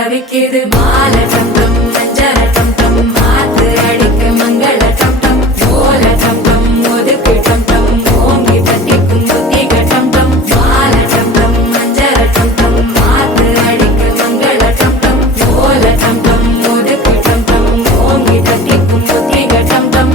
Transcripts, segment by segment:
தவிக்குது மால டம் டம் மஞ்சள டம் டம் மாத்து அடிக்க மங்கள டம் டம் ஓல டம் டம் ஒதுக்கு டம் டம் ஓங்கி தட்டிக்கும் புத்திக டம் டம் மால டம் டம் மஞ்சள டம் டம் மாத்து அடிக்க மங்கள டம் டம் ஓல டம் டம் ஒதுக்கு டம் டம் ஓங்கி தட்டிக்கும் புத்திக டம் டம்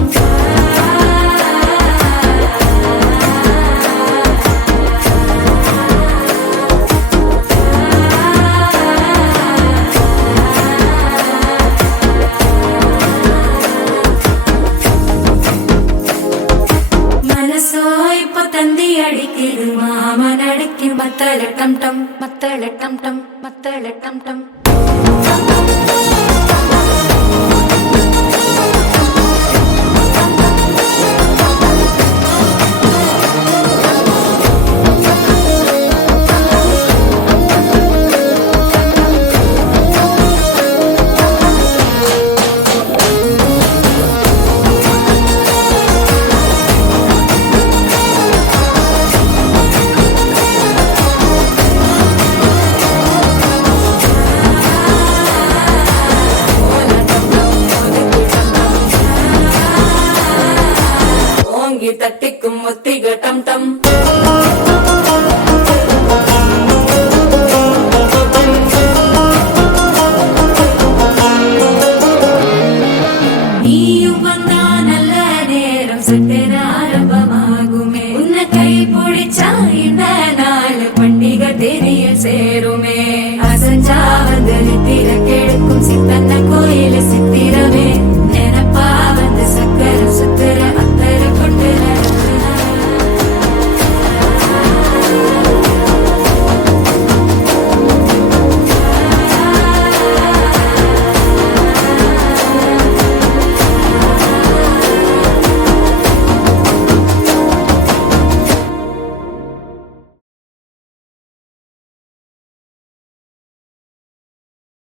மனசோ இப்ப தந்தி அடிக்குது மாமன் அடிக்கு மத்தள டம் டம் மத்தள டம் டம் மத்தள டம் டம் ஓங்கி தட்டிக்கும் ஒத்திக டம் டம்